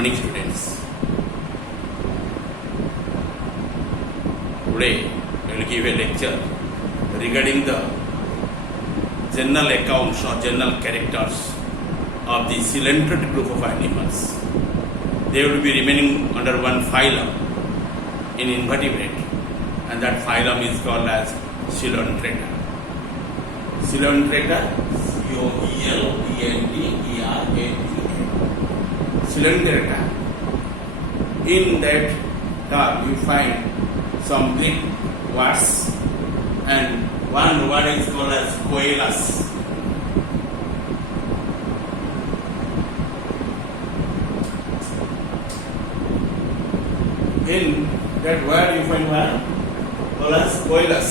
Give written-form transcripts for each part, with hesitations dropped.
morning, students. Today I will give a lecture regarding the general accounts or general characters of the coelenterate group of animals. They will be remaining under one phylum in invertebrate, and that phylum is called as Coelenterata. Coelenterata, C-O-E-L-E-N-T-E-R-A-T-A. Coelenterata. In that term you find some Greek words, and one word is called as koelas. In that word you find one called as koelas.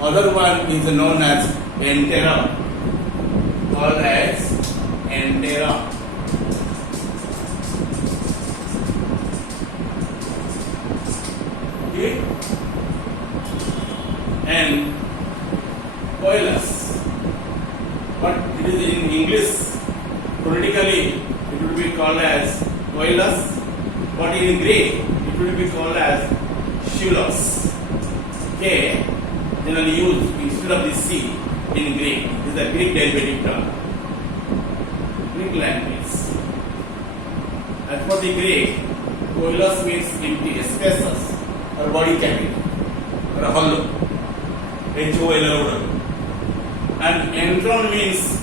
Other one is known as enteron, called as enteron. Okay? And koelas, but it is in English, phonetically it will be called as koelas, but in Greek it will be called as Shulos. K generally used instead of the C in Greek. This is a Greek derivative term. Greek language. As for the Greek, koelos means empty spaces or body cavity or a hollow. H-O-L-O-W. And enteron means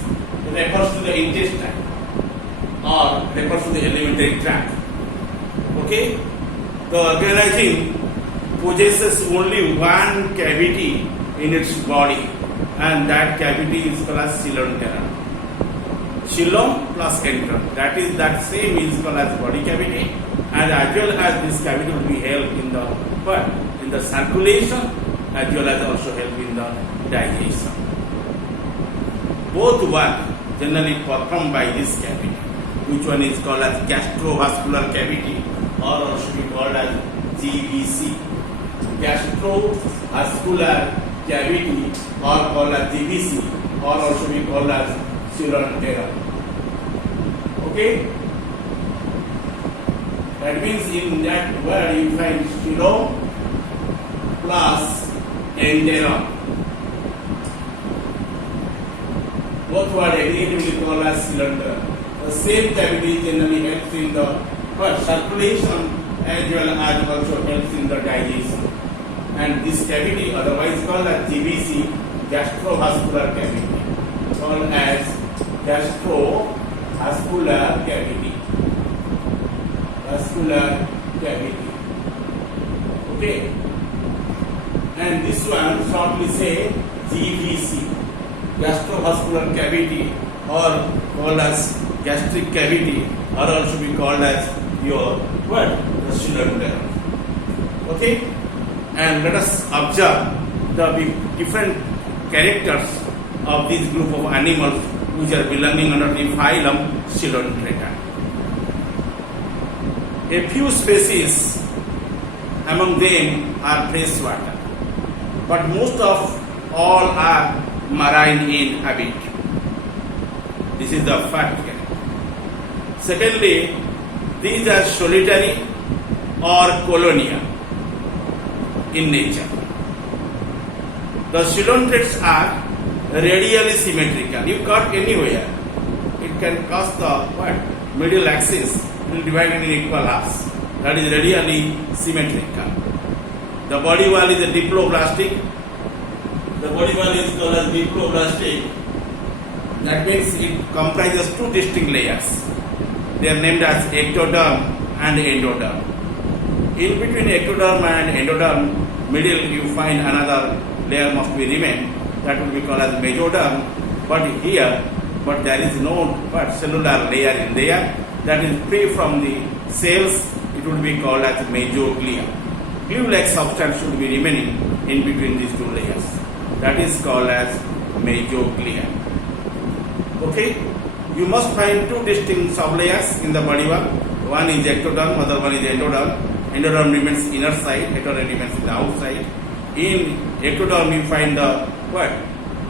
refers to the intestine or refers to the alimentary tract. Okay? The organism possesses only one cavity in its body, and that cavity is called as coelenteron. Coelom plus enteron, that same is called as body cavity, and as well as this cavity will be held in the what? In the circulation, as well as also help in the digestion. Both work generally performed by this cavity, which one is called as gastrovascular cavity or also be called as GVC. Gastrovascular cavity or called as GVC or also be called as coelenteron. Okay? That means in that word you find coelom plus enteron. Both word aggregatively called as coelenteron. The same cavity generally helps in the circulation as well as also helps in the digestion. And this cavity, otherwise called as GVC, gastrovascular cavity, called as gastrovascular cavity. Vascular cavity. Okay. And this one shortly say GVC, gastrovascular cavity, or called as gastric cavity, or also be called as your what? The coelenteron. Okay. And let us observe the different characters of this group of animals which are belonging under the phylum Coelenterata. A few species among them are freshwater, but most of all are marine in habit. This is the fact. Secondly, these are solitary or colonial in nature. The coelenterates are radially symmetrical. You cut anywhere, it can cross the what? Middle axis, it will divide in equal halves. That is radially symmetrical. The body wall is a diploblastic. The body wall is called as diploblastic. That means it comprises two distinct layers. They are named as ectoderm and endoderm. In between ectoderm and endoderm, middle you find another layer must be remain. That will be called as mesoderm. But there is no cellular layer in there. That is free from the cells. It will be called as mesoglia. Glue-like substance should be remaining in between these two layers. That is called as mesoglia. Okay? You must find two distinct sublayers in the body wall. One is ectoderm, other one is endoderm. Endoderm remains inner side, ectoderm remains in the outside. In ectoderm you find the what?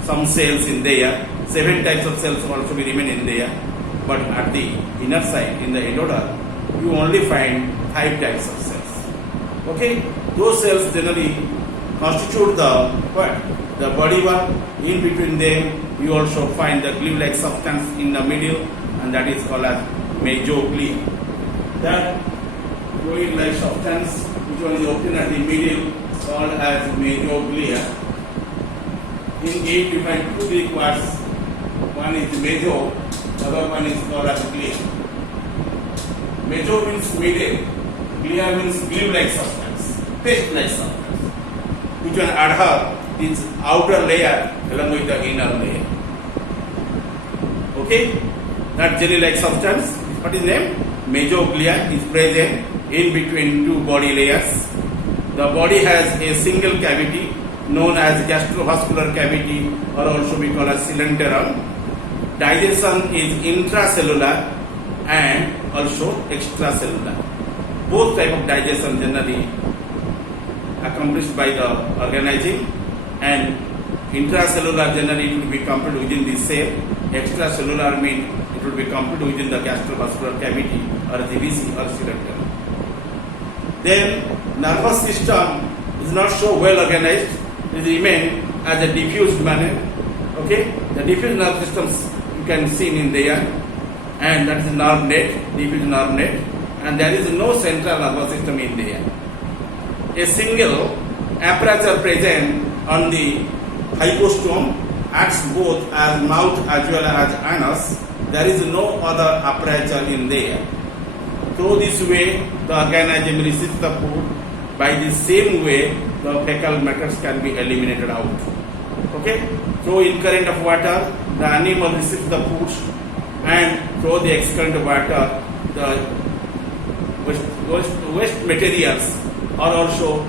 Some cells in there. 7 types of cells also will remain in there. But at the inner side, in the endoderm, you only find 5 types of cells. Okay, those cells generally constitute the what? The body wall. In between them, you also find the glue-like substance in the middle, and that is called as mesoglia. That fluid-like substance, which one is obtained at the middle, called as mesoglia. In it, you find 2 Greek words. One is meso, the other one is called as glia. Meso means middle, glia means glue-like substance, paste-like substance, which one adhere its outer layer along with the inner layer. Okay, that jelly-like substance, what is named? Mesoglia is present in between 2 body layers. The body has a single cavity known as gastrovascular cavity, or also we call as cylindrum. Digestion is intracellular and also extracellular. Both type of digestion generally accomplished by the organism, and intracellular generally it will be completed within the cell. Extracellular means it will be completed within the gastrovascular cavity or GVC or cylindrum. Then nervous system is not so well organized. It remains as a diffused manner. Okay, the diffused nerve systems you can see in there, and that is nerve net, diffused nerve net, and there is no central nervous system in there. A single aperture present on the hypostome acts both as mouth as well as anus. There is no other aperture in there. Through this way, the organism receives the food. By the same way, the fecal matters can be eliminated out. Okay? Through in current of water, the animal receives the food, and through the excrement of water, the waste materials or also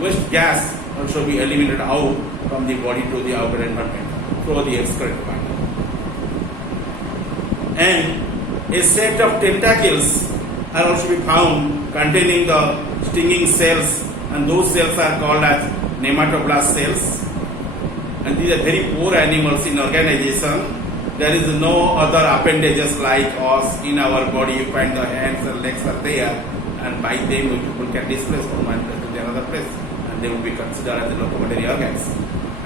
waste gas also be eliminated out from the body to the outer environment through the excrement of water. And a set of tentacles are also be found containing the stinging cells, and those cells are called as nematoblast cells. And these are very poor animals in organization. There is no other appendages like us in our body. You find the hands and legs are there, and by them people can displace from one place to the another place, and they will be considered as the locomotory organs.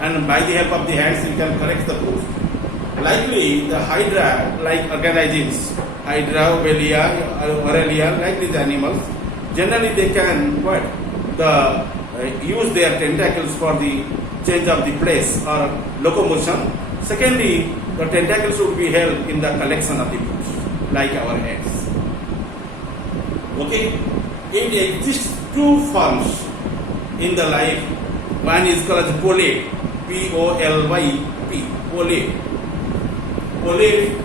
And by the help of the hands, you can collect the food. Likely, the hydra-like organisms, Hydra, Aurelia, like these animals, generally they can use their tentacles for the change of the place or locomotion. Secondly, the tentacles would be held in the collection of the food, like our heads. Okay, it exists 2 forms in the life. One is called as polyp, P-O-L-Y-P, polyp. Polyp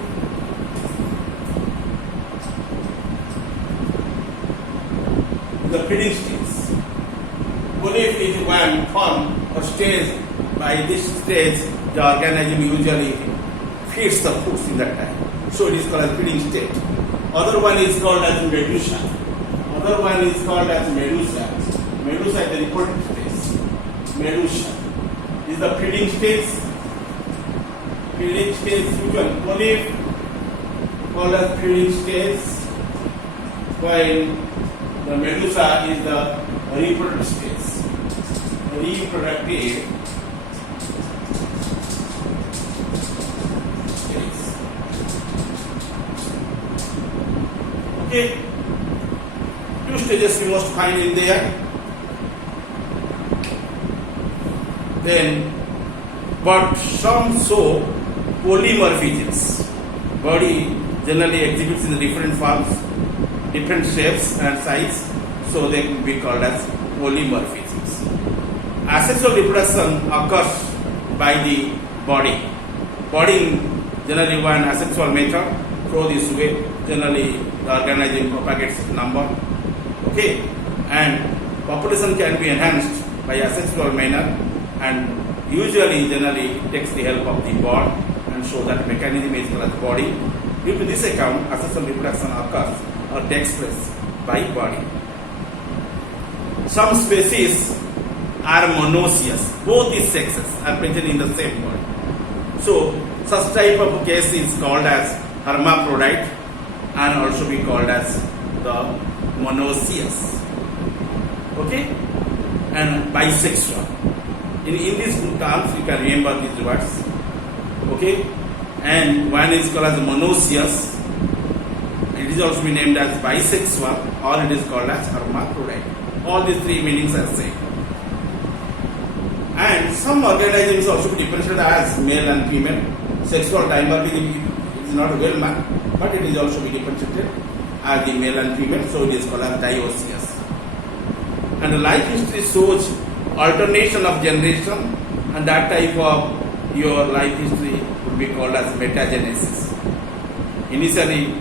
the feeding stage. Polyp is one form or stage. By this stage, the organism usually feeds the food in that time. So it is called as feeding state. Other one is called as medusa. Other one is called as medusa. Medusa is the reproductive stage. Medusa is the feeding stage. Feeding stage, which one? Polyp called as feeding stage, while the medusa is the reproductive stage. Reproductive stage. Okay, 2 stages you must find in there. Then, but some show polymorphisms. Body generally exhibits in different forms, different shapes and size, so they can be called as polymorphisms. Asexual reproduction occurs by the body. Body generally one asexual method. Through this way, generally the organism propagates its number. Okay, and population can be enhanced by asexual manner, and usually generally takes the help of the body, and so that mechanism is called as body. Due to this account, asexual reproduction occurs or takes place by body. Some species are monoecious. Both these sexes are present in the same body. So such type of case is called as hermaphrodite and also be called as the monoecious. Okay, and bisexual. In these terms, you can remember these words. Okay, and one is called as monoecious. It is also named as bisexual, or it is called as hermaphrodite. All these three meanings are same. And some organisms also differentiated as male and female. Sexual dimorphism is not well marked, but it is also differentiated as the male and female, so it is called as dioecious. And the life history shows alternation of generation, and that type of your life history would be called as metagenesis. Initially,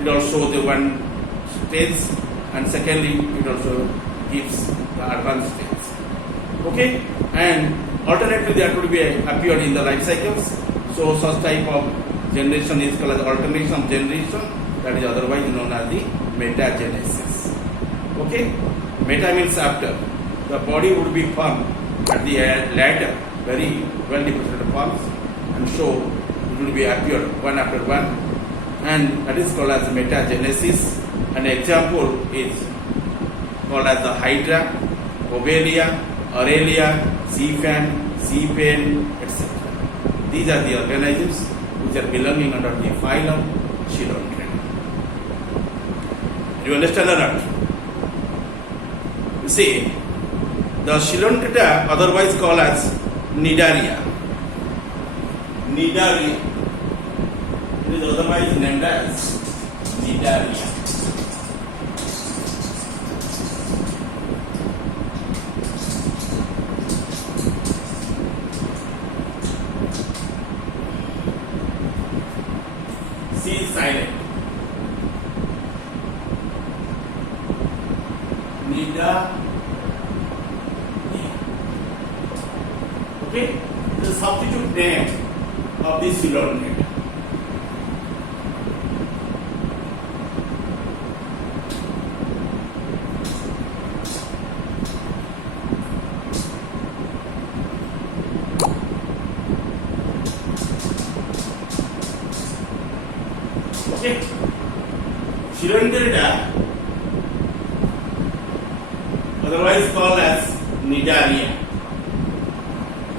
it also the one stage, and secondly, it also gives the advanced stage. Okay, and alternatively, there could be appeared in the life cycles. So, such type of generation is called as alternation of generation. That is otherwise known as the metagenesis. Okay, meta means after. The body would be formed at the latter, very well differentiated forms, and so it will be appeared one after one, and that is called as metagenesis. An example is called as the Hydra, Obelia, Aurelia, sea fan, sea pen, etc. These are the organisms which are belonging under the phylum Coelotrata. Do you understand or not? You see, the Coelotrata, otherwise called as Cnidaria. Cnidaria. It is otherwise named as Cnidaria. C is silent. Cnidaria. Okay, the substitute name of this Coelotrata. Okay, Coelotrata, otherwise called as Cnidaria.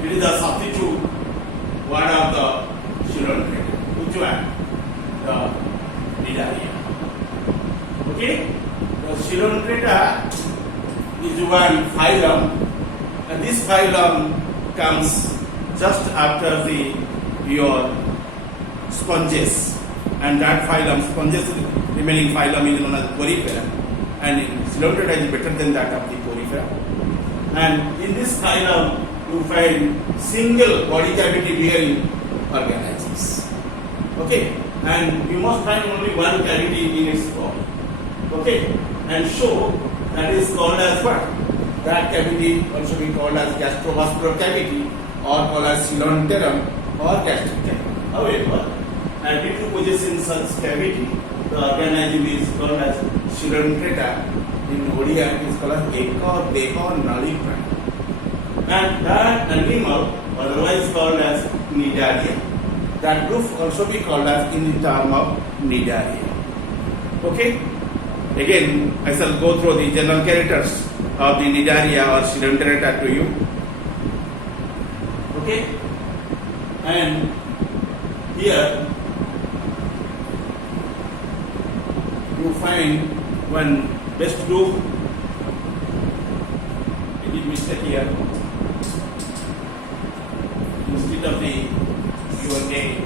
It is a substitute word of the Coelotrata. Which one? The Cnidaria. Okay? The Coelotrata is one phylum, and this phylum comes just after the your sponges, and that phylum, sponges remaining phylum is known as Porifera, and Coelotrata is better than that of the Porifera. And in this phylum, you find single body cavity bearing organisms. Okay, and you must find only one cavity in its body. Okay, and so that is called as what? That cavity also be called as gastrovascular cavity, or called as coeloterum or gastric cavity. However, and due to possessing such cavity, the organism is called as Coelotrata. In Odia, it is called as Eka Deha Nali Prana. And that animal, otherwise called as Cnidaria, that group also be called as in the term of Cnidaria. Okay? Again, I shall go through the general characters of the Cnidaria or Coelotrata to you. Okay? And here you find one best group. I did mistake here. Instead of the your name,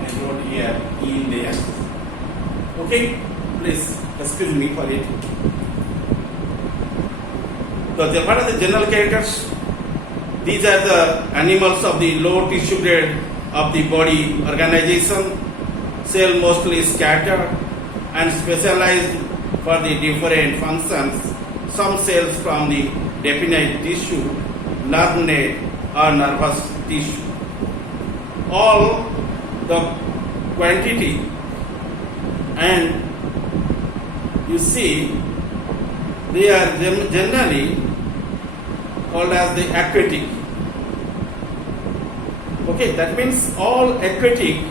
I wrote here in there. Okay, please excuse me for it. So, what are the general characters? These are the animals of the low tissue grade of the body organization, cell mostly scattered and specialized for the different functions. Some cells from the definite tissue, nerve net or nervous tissue. All the quantity, and you see they are generally called as the aquatic. Okay, that means all aquatic,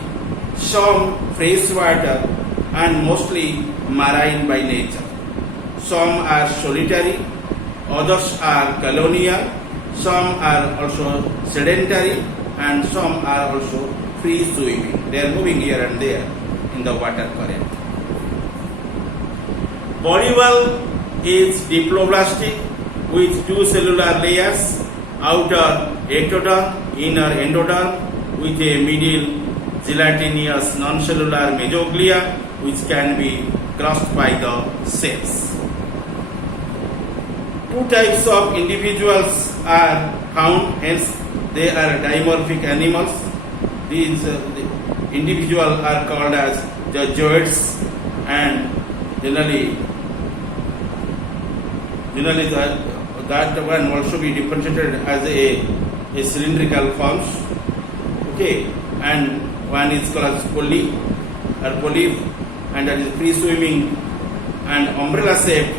some fresh water and mostly marine by nature. Some are solitary, others are colonial, some are also sedentary, and some are also free swimming. They are moving here and there in the water current. Body wall is diploblastic with two cellular layers, outer ectoderm, inner endoderm, with a middle gelatinous non-cellular mesoglea which can be crossed by the cells. Two types of individuals are found, hence they are dimorphic animals. These individuals are called as the zooids, and generally that one also be differentiated as a cylindrical forms. Okay, and one is called as polyp, and that is free swimming, and umbrella shaped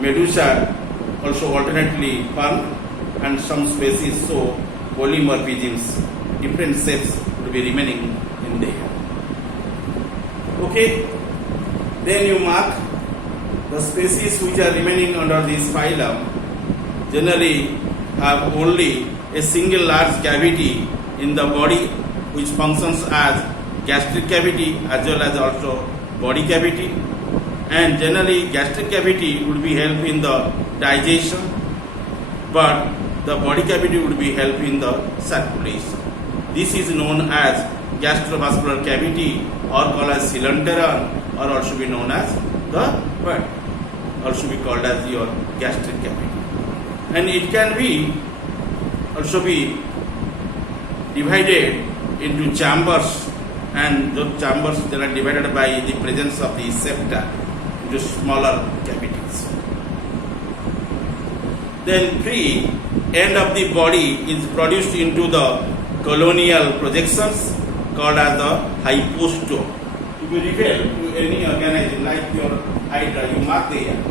medusa also alternately formed, and some species show polymorphisms, different shapes will be remaining in there. Okay, then you mark the species which are remaining under this phylum generally have only a single large cavity in the body which functions as gastric cavity as well as also body cavity, and generally gastric cavity would be help in the digestion, but the body cavity would be help in the circulation. This is known as gastrovascular cavity or called as coelenteron, or also be known as the what? Also be called as your gastric cavity. And it can be also be divided into chambers, and those chambers they are divided by the presence of the septa into smaller cavities. Then free end of the body is produced into the colonial projections called as the hypostome. If you refer to any organism like your hydra, you mark there.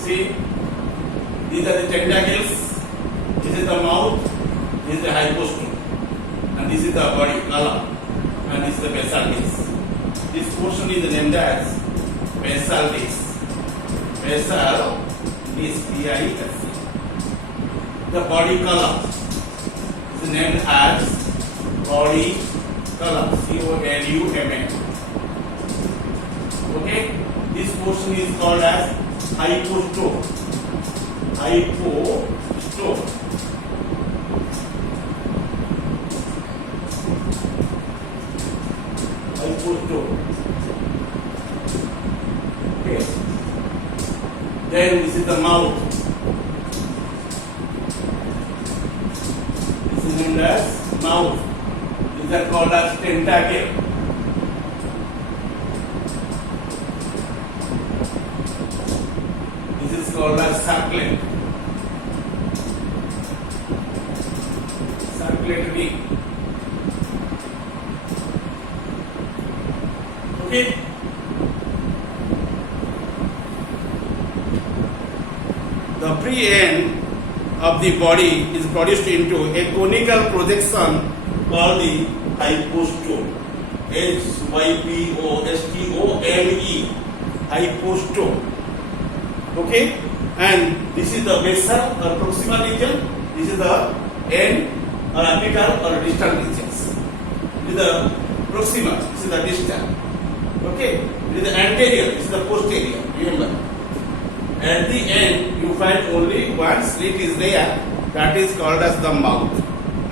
See, these are the tentacles, this is the mouth, this is the hypostome, and this is the body column, and this is the basal disc. This portion is named as basal disc. Basal disc, B-I-S-C. The body column is named as body column, C-O-L-U-M-N. Okay, this portion is called as hypostome. Hypostome. Hypostome. Okay. Then this is the mouth. This is named as mouth. These are called as tentacle. Called as circlet. Circlet wing. Okay. The free end of the body is produced into a conical projection called the hypostome. Hypostome. Hypostome. Okay, and this is the basal or proximal region. This is the end or apical or distal regions. This is the proximal. This is the distal. Okay, this is the anterior. This is the posterior. Remember, at the end you find only one slit is there. That is called as the mouth.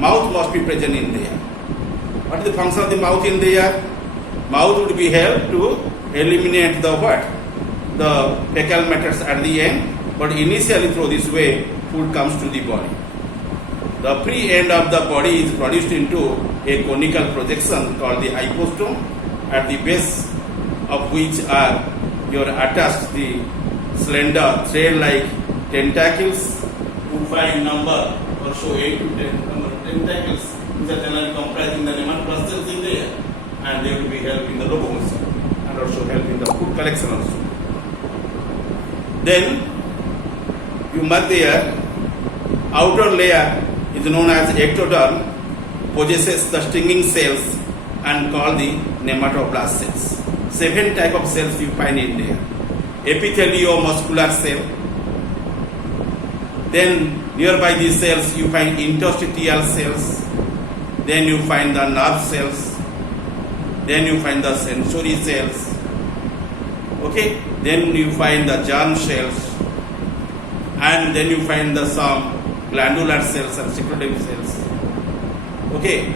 Mouth must be present in there. What is the function of the mouth in there? Mouth would be helped to eliminate the what? The fecal matters at the end, but initially through this way food comes to the body. The free end of the body is produced into a conical projection called the hypostome, at the base of which are your attached the slender thread-like tentacles. You find number also 8 to 10 number of tentacles, which are generally comprising the nematoplasm cells in there, and they will be help in the locomotion and also help in the food collection also. Then you mark there, outer layer is known as ectoderm, possesses the stinging cells and called the nematoblast cells. 7 type of cells you find in there. Epitheliomuscular cell. Then nearby these cells you find interstitial cells. Then you find the nerve cells. Then you find the sensory cells. Okay. Then you find the germ cells. And then you find the some glandular cells and secretory cells. Okay.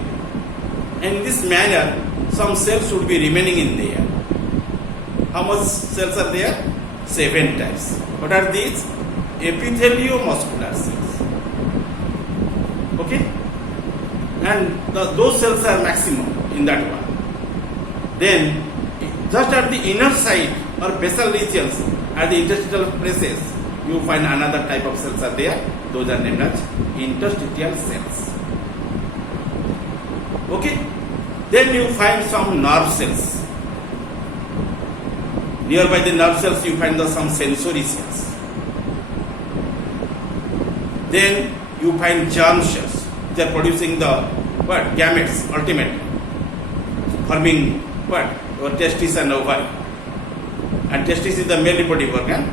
In this manner, some cells would be remaining in there. How much cells are there? 7 types. What are these? Epitheliomuscular cells. Okay? And those cells are maximum in that one. Then, just at the inner side or basal regions, at the interstitial places, you find another type of cells are there. Those are named as interstitial cells. Okay? Then you find some nerve cells. Nearby the nerve cells you find some sensory cells. Then you find germ cells, which are producing the what? Gametes ultimately, forming what? Your testis and ovary. And testis is the male reproductive organ,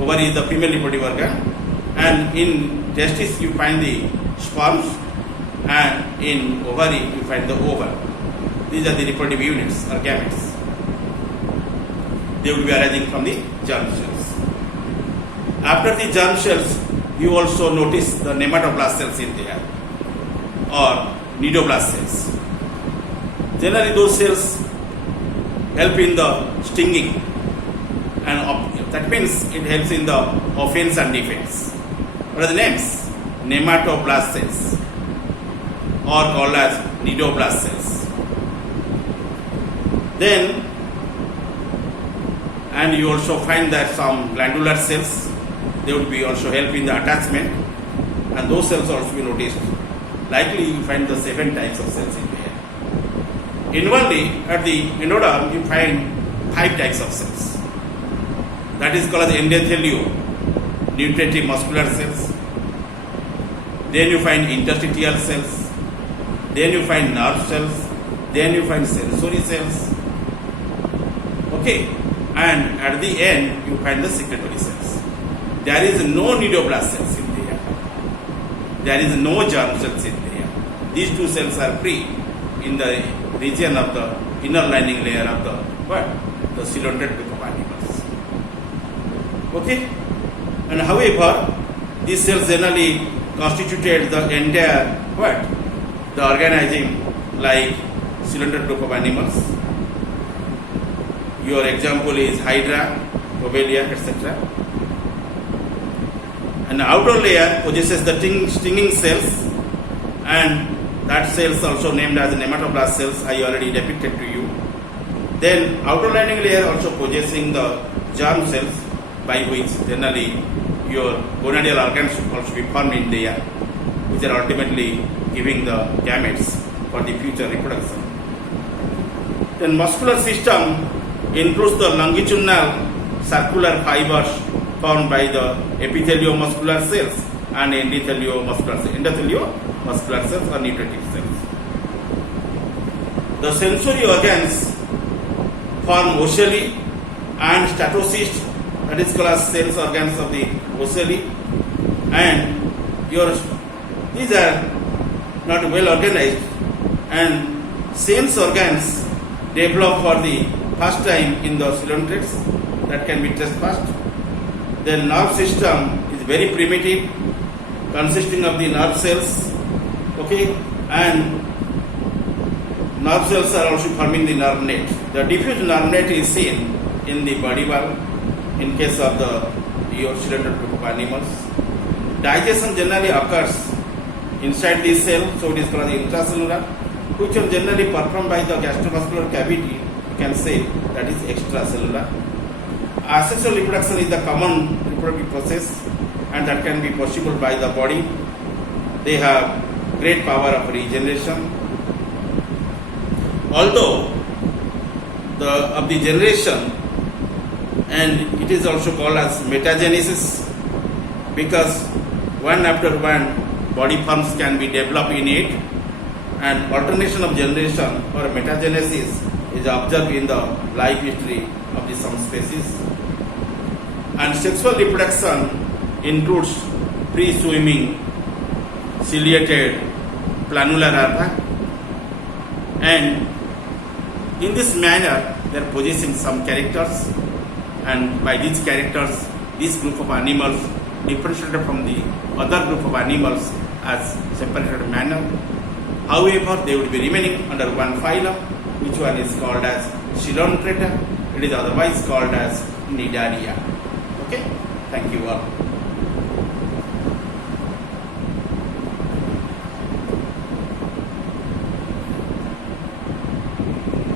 ovary is the female reproductive organ, and in testis you find the sperms, and in ovary you find the ovum. These are the reproductive units or gametes. They will be arising from the germ cells. After the germ cells, you also notice the nematoblast cells in there or nidoblast cells. Generally, those cells help in the stinging, and that means it helps in the offense and defense. What are the names? Nematoblast cells, or called as nidoblast cells. Then, and you also find that some glandular cells, they would be also help in the attachment, and those cells also be noticed. Likely you find the 7 types of cells in there. Inwardly, at the endoderm, you find 5 types of cells. That is called as endothelio, nutritive muscular cells. Then you find interstitial cells. Then you find nerve cells. Then you find sensory cells. Okay. And at the end, you find the secretory cells. There is no nidoblast cells in there. There is no germ cells in there. These 2 cells are free in the region of the inner lining layer of the what? The coelenterated group of animals. Okay? And however, these cells generally constituted the entire what? The organism like coelenterated group of animals. Your example is Hydra, Lobelia, etc. And the outer layer possesses the stinging cells, and that cells also named as nematoblast cells I already depicted to you. Then outer lining layer also possessing the germ cells, by which generally your gonadal organs also be formed in there, which are ultimately giving the gametes for the future reproduction. Then muscular system includes the longitudinal circular fibers formed by the epitheliomuscular cells and endotheliomuscular cells or nutritive cells. The sensory organs form ocelli and statocysts, that is called as cells organs of the ocelli, and these are not well organized, and sense organs develop for the first time in the coelentrates, that can be traced first. The nerve system is very primitive, consisting of the nerve cells, okay, and nerve cells are also forming the nerve net. The diffuse nerve net is seen in the body wall in case of your coelenterate group of animals. Digestion generally occurs inside this cell, so it is called intracellular, which are generally performed by the gastrovascular cavity. You can say that is extracellular. Asexual reproduction is the common reproductive process, and that can be possible by the body. They have great power of regeneration. Although of the generation, and it is also called as metagenesis, because one after one body forms can be developed in it, and alternation of generation or metagenesis is observed in the life history of some species. And sexual reproduction includes free-swimming, ciliated, planular larvae, and in this manner they are possessing some characters, and by these characters this group of animals differentiated from the other group of animals as separated manner. However, they would be remaining under one phylum, which one is called as Coelontrata. It is otherwise called as Cnidaria. Okay, thank you all.